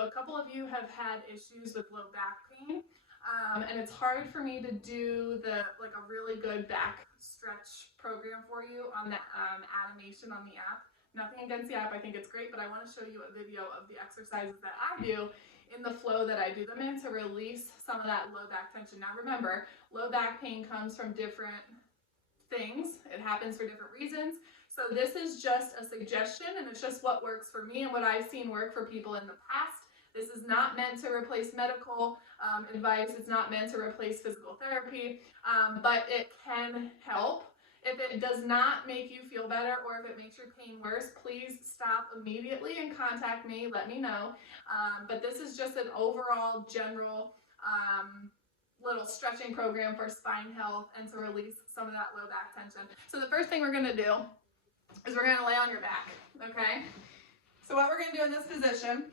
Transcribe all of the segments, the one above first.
So a couple of you have had issues with low back pain, and it's hard for me to do like a really good back stretch program for you on the animation on the app. Nothing against the app, I think it's great, but I want to show you a video of the exercises that I do in the flow that I do them in to release some of that low back tension. Now remember, low back pain comes from different things. It happens for different reasons. So this is just a suggestion, and it's just what works for me and what I've seen work for people in the past. This is not meant to replace medical advice. It's not meant to replace physical therapy, but it can help. If it does not make you feel better or if it makes your pain worse, please stop immediately and contact me. Let me know. But this is just an overall general little stretching program for spine health and to release some of that low back tension. So the first thing we're going to do is we're going to lay on your back, okay? So what we're going to do in this position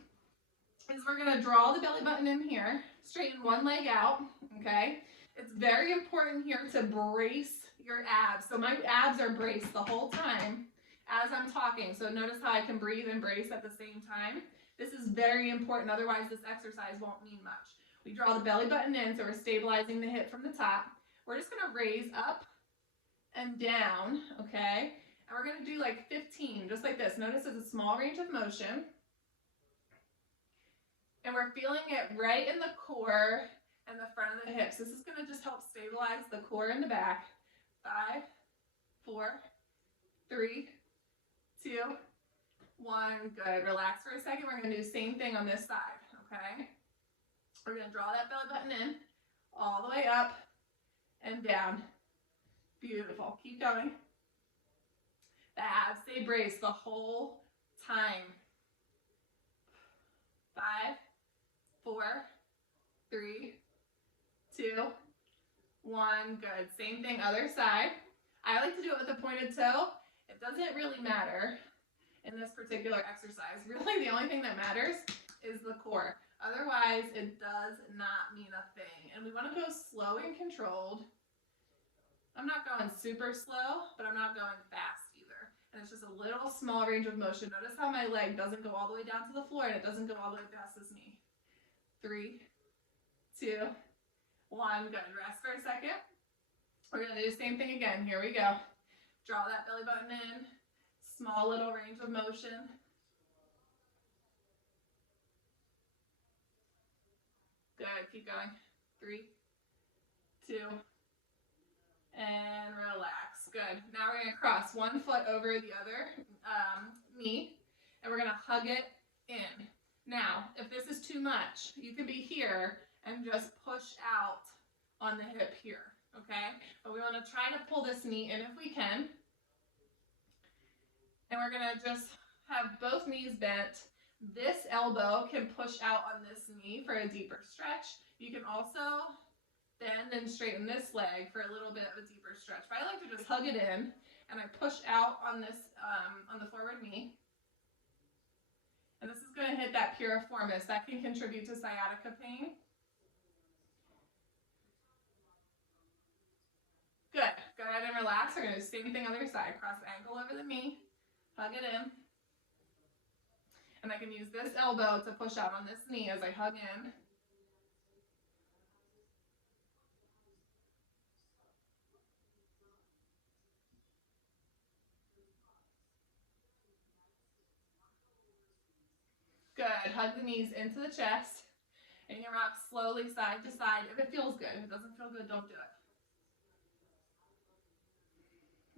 is we're going to draw the belly button in here, straighten one leg out, okay? It's very important here to brace your abs. So my abs are braced the whole time as I'm talking. So notice how I can breathe and brace at the same time. This is very important, otherwise this exercise won't mean much. We draw the belly button in, so we're stabilizing the hip from the top. We're just gonna raise up and down, okay? And we're gonna do like 15, just like this. Notice it's a small range of motion. And we're feeling it right in the core and the front of the hips. This is gonna just help stabilize the core and the back. 5, 4, 3, 2, 1, good. Relax for a second. We're gonna do the same thing on this side, okay? We're going to draw that belly button in, all the way up and down. Beautiful. Keep going. The abs stay braced the whole time. 5, 4, 3, 2, 1. Good. Same thing, other side. I like to do it with a pointed toe. It doesn't really matter in this particular exercise. Really, the only thing that matters is the core. Otherwise, it does not mean a thing. And we want to go slow and controlled. I'm not going super slow, but I'm not going fast either. And it's just a little small range of motion. Notice how my leg doesn't go all the way down to the floor and it doesn't go all the way past this knee. 3, 2, 1. Good. Rest for a second. We're going to do the same thing again. Here we go. Draw that belly button in. Small little range of motion. Good, keep going. 3, 2, and relax. Good. Now we're going to cross one foot over the other knee, and we're going to hug it in. Now, if this is too much, you can be here and just push out on the hip here, okay? But we want to try to pull this knee in if we can. And we're going to just have both knees bent. This elbow can push out on this knee for a deeper stretch. You can also bend and straighten this leg for a little bit of a deeper stretch. But I like to just hug it in, and I push out on this on the forward knee. And this is going to hit that piriformis. That can contribute to sciatica pain. Good. Go ahead and relax. We're going to do the same thing on the other side. Cross the ankle over the knee. Hug it in. And I can use this elbow to push out on this knee as I hug in. Good. Hug the knees into the chest. And you rock slowly side to side if it feels good. If it doesn't feel good, don't do it.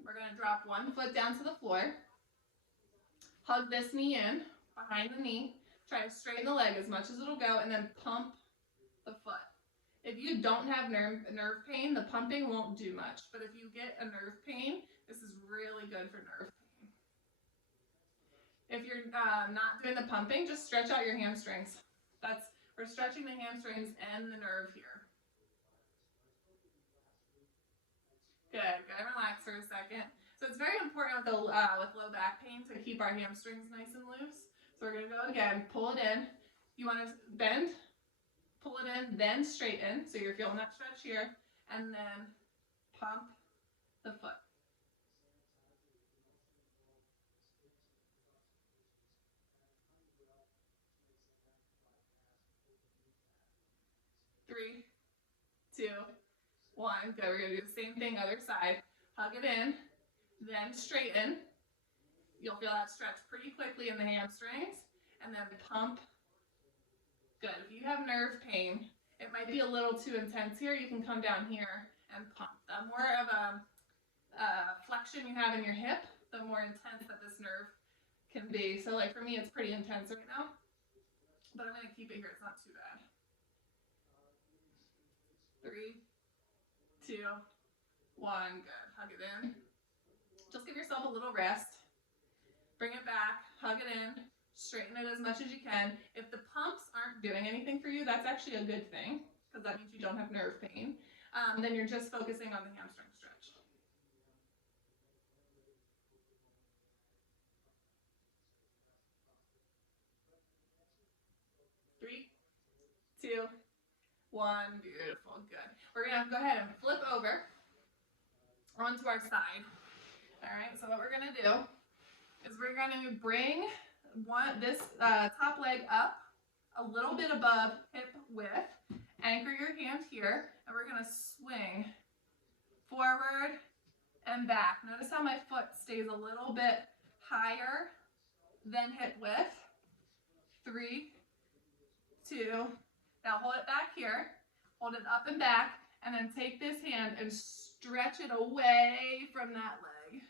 We're going to drop one foot down to the floor. Hug this knee in. Behind the knee, try to straighten the leg as much as it'll go, and then pump the foot. If you don't have nerve pain, the pumping won't do much. But if you get a nerve pain, this is really good for nerve pain. If you're not doing the pumping, just stretch out your hamstrings. We're stretching the hamstrings and the nerve here. Good. Go ahead and relax for a second. So it's very important with low back pain to keep our hamstrings nice and loose. So we're going to go again, pull it in. You want to bend, pull it in, then straighten. So you're feeling that stretch here. And then pump the foot. 2, 1. Good. We're going to do the same thing other side. Hug it in, then straighten. You'll feel that stretch pretty quickly in the hamstrings, and then pump. Good. If you have nerve pain, it might be a little too intense here. You can come down here and pump. The more of a flexion you have in your hip, the more intense that this nerve can be. So like for me, it's pretty intense right now, but I'm going to keep it here. It's not too bad. 3, 2, 1. Good. Hug it in. Just give yourself a little rest. Bring it back, hug it in, straighten it as much as you can. If the pumps aren't doing anything for you, that's actually a good thing, because that means you don't have nerve pain. Then you're just focusing on the hamstring stretch. 3, 2, 1. Beautiful. Good. We're going to go ahead and flip over onto our side. All right, so what we're going to do is we're going to bring this top leg up a little bit above hip width. Anchor your hand here, and we're going to swing forward and back. Notice how my foot stays a little bit higher than hip width. 3, 2. Now hold it back here. Hold it up and back, and then take this hand and stretch it away from that leg.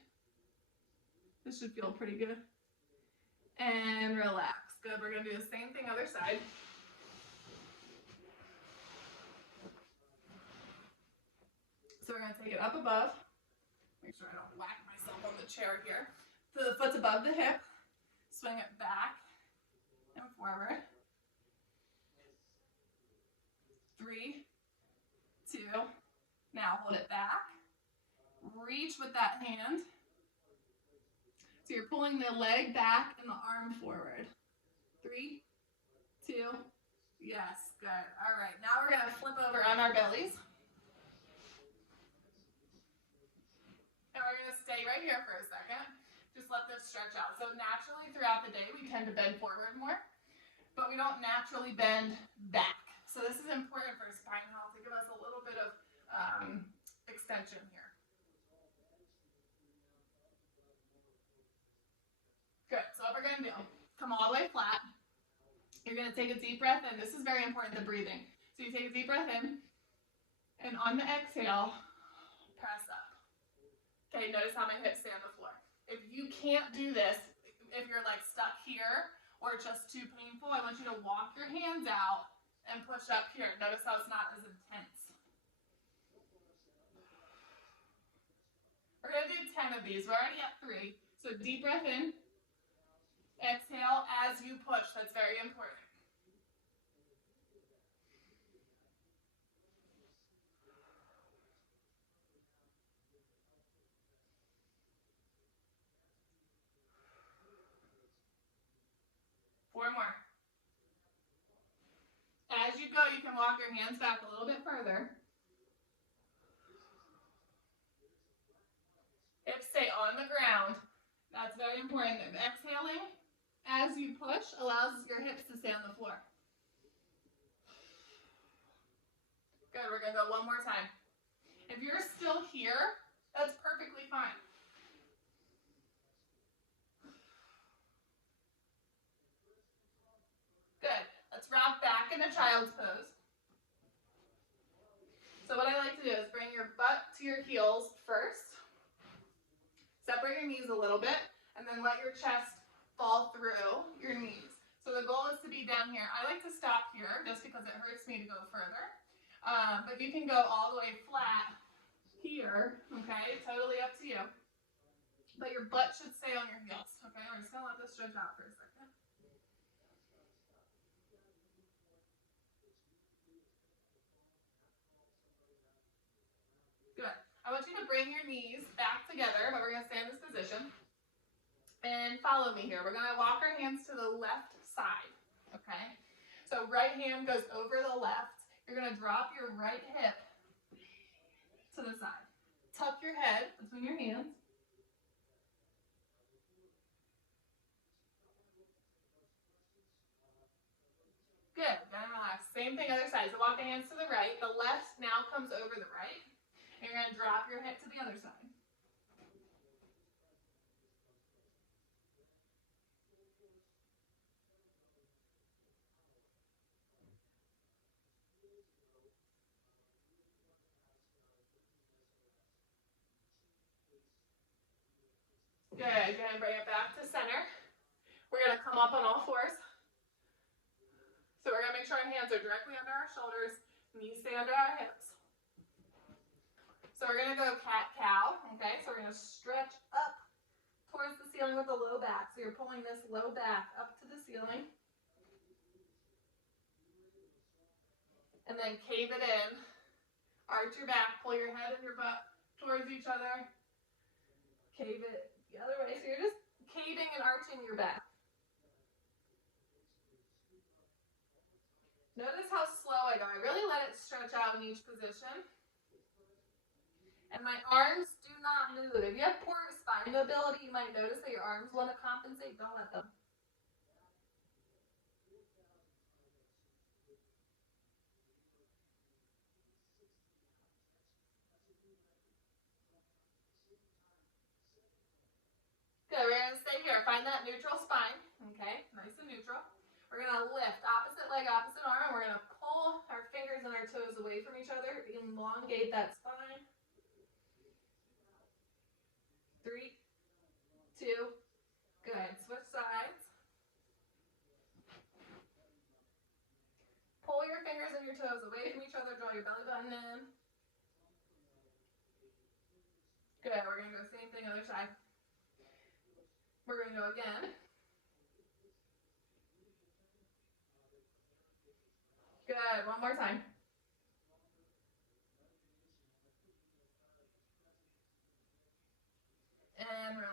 This should feel pretty good. And relax. Good. We're going to do the same thing other side. So we're going to take it up above. Make sure I don't whack myself on the chair here. So the foot's above the hip. Swing it back and forward. 3, 2. Now hold it back. Reach with that hand. So you're pulling the leg back and the arm forward. 3, 2. Yes, good. All right, now we're going to flip over on our bellies. And we're going to stay right here for a second. Just let this stretch out. So naturally throughout the day, we tend to bend forward more, but we don't naturally bend back. So this is important for spine health to give us a little bit of extension here. Good. So what we're going to do, come all the way flat. You're going to take a deep breath in. This is very important, the breathing. So you take a deep breath in, and on the exhale, press up. Okay, notice how my hips stay on the floor. If you can't do this, if you're like stuck here or just too painful, I want you to walk your hands out and push up here. Notice how it's not as intense. We're going to do 10 of these. We're already at 3. So deep breath in. Exhale as you push. That's very important. Four more. As you go, you can walk your hands back a little bit further. Hips stay on the ground. That's very important. Exhaling as you push allows your hips to stay on the floor. Good, we're going to go one more time. If you're still here, that's perfectly fine. Good. Let's rock back into child's pose. So what I like to do is bring your butt to your heels first. Separate your knees a little bit, and then let your chest fall through your knees. So the goal is to be down here. I like to stop here just because it hurts me to go further. But you can go all the way flat here, okay? Totally up to you. But your butt should stay on your heels, okay? We're just going to let this stretch out for a second. Good. I want you to bring your knees back together, but we're going to stay in this position. And follow me here. We're going to walk our hands to the left side, okay? So right hand goes over the left. You're going to drop your right hip to the side. Tuck your head between your hands. Good. Then relax. Same thing other side. So walk the hands to the right. The left now comes over the right. And you're going to drop your hip to the other side. Good. Go ahead and bring it back to center. We're going to come up on all fours. So we're going to make sure our hands are directly under our shoulders, knees stay under our hips. So we're going to go cat-cow, okay? So we're going to stretch up towards the ceiling with the low back. So you're pulling this low back up to the ceiling. And then cave it in. Arch your back, pull your head and your butt towards each other. Cave it the other way. So you're just caving and arching your back. Notice how slow I go. I really let it stretch out in each position. And my arms do not move. If you have poor spine mobility, you might notice that your arms want to compensate. Don't let them. Good, we're going to stay here. Find that neutral spine. Okay, nice and neutral. We're going to lift opposite leg, opposite arm. We're going to pull our fingers and our toes away from each other. Elongate that spine. 3, 2, good. Switch sides. Pull your fingers and your toes away from each other. Draw your belly button in. Good, we're going to go same thing other side. We're going to go again. Good, one more time.